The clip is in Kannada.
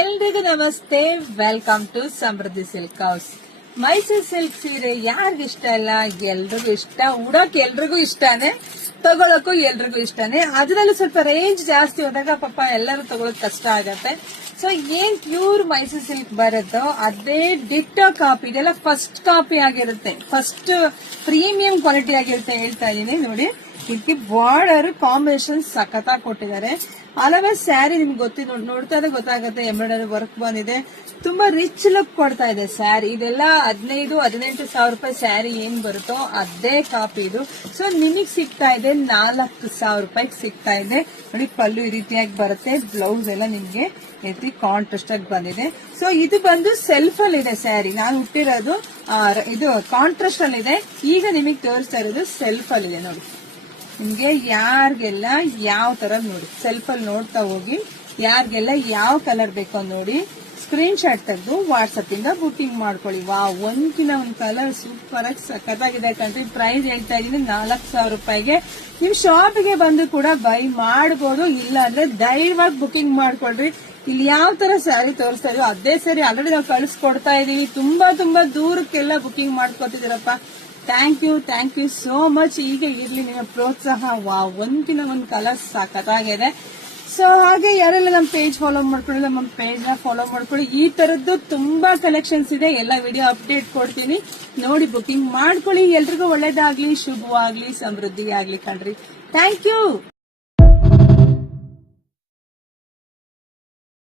ಎಲ್ರಿಗೂ ನಮಸ್ತೆ. Welcome to Samruddhi silk house. Mysuru silk ಸೀರೆ ಯಾರಿಗಿಷ್ಟ ಇಲ್ಲ? ಎಲ್ರಿಗೂ ಇಷ್ಟ. ಉಡೋಕೆ ಎಲ್ರಿಗೂ ಇಷ್ಟನೇ, ತಗೊಳಕ್ಕೂ ಎಲ್ರಿಗೂ ಇಷ್ಟನೇ. ಅದರಲ್ಲೂ ಸ್ವಲ್ಪ ರೇಂಜ್ ಜಾಸ್ತಿ ಹೋದಾಗ ಪಾಪ ಎಲ್ಲರೂ ತಗೊಳಕ್ ಕಷ್ಟ ಆಗತ್ತೆ. ಸೊ ಏನ್ ಪ್ಯೂರ್ ಮೈಸೂರು ಸಿಲ್ಕ್ ಬರುತ್ತೋ ಅದೇ ಡಿಟ್ಟೋ ಕಾಪಿ. ಇದೆಲ್ಲ ಫಸ್ಟ್ ಕಾಪಿ ಆಗಿರುತ್ತೆ, ಫಸ್ಟ್ ಪ್ರೀಮಿಯಂ ಕ್ವಾಲಿಟಿ ಆಗಿರುತ್ತೆ ಹೇಳ್ತಾ ಇದೀನಿ. ನೋಡಿ, ಇದಕ್ಕೆ ಬಾರ್ಡರ್ ಕಾಂಬಿನೇಷನ್ ಸಖತ್ತಾಗಿ ಕೊಟ್ಟಿದ್ದಾರೆ. ಹಲವ ಸ್ಯಾರಿ ನಿಮ್ಗೆ ನೋಡ್ತಾ ಇದ್ರೆ ಗೊತ್ತಾಗುತ್ತೆ. ಎಂಬ್ರಾಯ್ಡರಿ ವರ್ಕ್ ಬಂದಿದೆ, ತುಂಬಾ ರಿಚ್ ಲುಕ್ ಕೊಡ್ತಾ ಇದೆ ಸ್ಯಾರಿ. ಇದೆಲ್ಲ 15-18 ಸಾವಿರ ರೂಪಾಯಿ ಸ್ಯಾರಿ ಏನ್ ಬರುತ್ತೋ ಅದೇ ಕಾಪಿ ಇದು. ಸೊ ನಿಮಗ್ ಸಿಗ್ತಾ ಇದೆ 4,000 ರೂಪಾಯಿಗೆ ಸಿಗ್ತಾ ಇದೆ. ನೋಡಿ, ಪಲ್ಲು ಈ ರೀತಿಯಾಗಿ ಬರುತ್ತೆ, ಬ್ಲೌಸ್ ಎಲ್ಲ ನಿಮ್ಗೆ ಕಾಂಟ್ರಾಸ್ಟ್ ಆಗಿ ಬಂದಿದೆ. ಸೊ ಇದು ಬಂದು ಸೆಲ್ಫ್ ಅಲ್ಲಿ ಇದೆ ಸ್ಯಾರಿ. ನಾನು ಹುಟ್ಟಿರೋದು ಇದು ಕಾಂಟ್ರಾಸ್ಟ್ ಅಲ್ಲಿ ಇದೆ. ಈಗ ನಿಮಗ್ ತೋರಿಸ್ತಾ ಇರೋದು ಸೆಲ್ಫ್ ಅಲ್ಲಿ ಇದೆ. ನೋಡಿ, ನಿಮ್ಗೆ ಯಾರಿಗೆಲ್ಲ ಯಾವ ತರ ನೋಡಿ ಸೆಲ್ಫ್ ಅಲ್ಲಿ ನೋಡ್ತಾ ಹೋಗಿ, ಯಾರಿಗೆಲ್ಲ ಯಾವ ಕಲರ್ ಬೇಕೋ ನೋಡಿ ಸ್ಕ್ರೀನ್ ಶಾಟ್ ತೆಗೆದು ವಾಟ್ಸ್ಆಪ್ ಇಂದ ಬುಕಿಂಗ್ ಮಾಡ್ಕೊಳ್ಳಿ. ಒಂದ್ಕಿನ ಒಂದ್ ಕಲರ್ ಸೂಪರ್ ಆಗಿ ಸಖತ್ತಾಗಿದೆ ಕಂಡ್ರಿ. ಪ್ರೈಸ್ ಹೇಳ್ತಾ ಇದೀನಿ 4,000 ರೂಪಾಯಿಗೆ. ನಿಮ್ ಶಾಪಿಗೆ ಬಂದು ಕೂಡ ಬೈ ಮಾಡಬಹುದು, ಇಲ್ಲ ಅಂದ್ರೆ ಧೈರ್ಯವಾಗಿ ಬುಕಿಂಗ್ ಮಾಡ್ಕೊಳ್ರಿ. ಇಲ್ಲಿ ಯಾವ ತರ ಸ್ಯಾರಿ ತೋರಿಸ್ತಾ ಇದೀವಿ ಅದೇ ಸರಿ ಆಲ್ರೆಡಿ ನಾವು ಕಳಿಸ್ಕೊಡ್ತಾ ಇದೀವಿ. ತುಂಬಾ ದೂರಕ್ಕೆಲ್ಲ ಬುಕಿಂಗ್ ಮಾಡ್ಕೊತಿದ್ದೀರಪ್ಪ. Thank you so much. ಈಗ ಇರ್ಲಿ ನಿಮ್ಮ ಪ್ರೋತ್ಸಾಹ. ಒಂದ್ಕಿನ ಒಂದ್ ಕಲರ್ ಸಖತ್ತಾಗಿದೆ. ಸೊ ಹಾಗೆ ಯಾರೆಲ್ಲ ನಮ್ಮ ಪೇಜ್ ಫಾಲೋ ಮಾಡ್ಕೊಳ್ಳಿ, ನಮ್ಮ ಪೇಜ್ ನ ಫಾಲೋ ಮಾಡ್ಕೊಳ್ಳಿ. ಈ ತರದ್ದು ತುಂಬಾ ಕಲೆಕ್ಷನ್ಸ್ ಇದೆ, ಎಲ್ಲ ವಿಡಿಯೋ ಅಪ್ಡೇಟ್ ಕೊಡ್ತೀನಿ, ನೋಡಿ ಬುಕಿಂಗ್ ಮಾಡ್ಕೊಳ್ಳಿ. ಎಲ್ರಿಗೂ ಒಳ್ಳೇದಾಗ್ಲಿ, ಶುಭವಾಗ್ಲಿ, ಸಮೃದ್ಧಿ ಆಗ್ಲಿ ಕಣ್ರಿ. Thank you.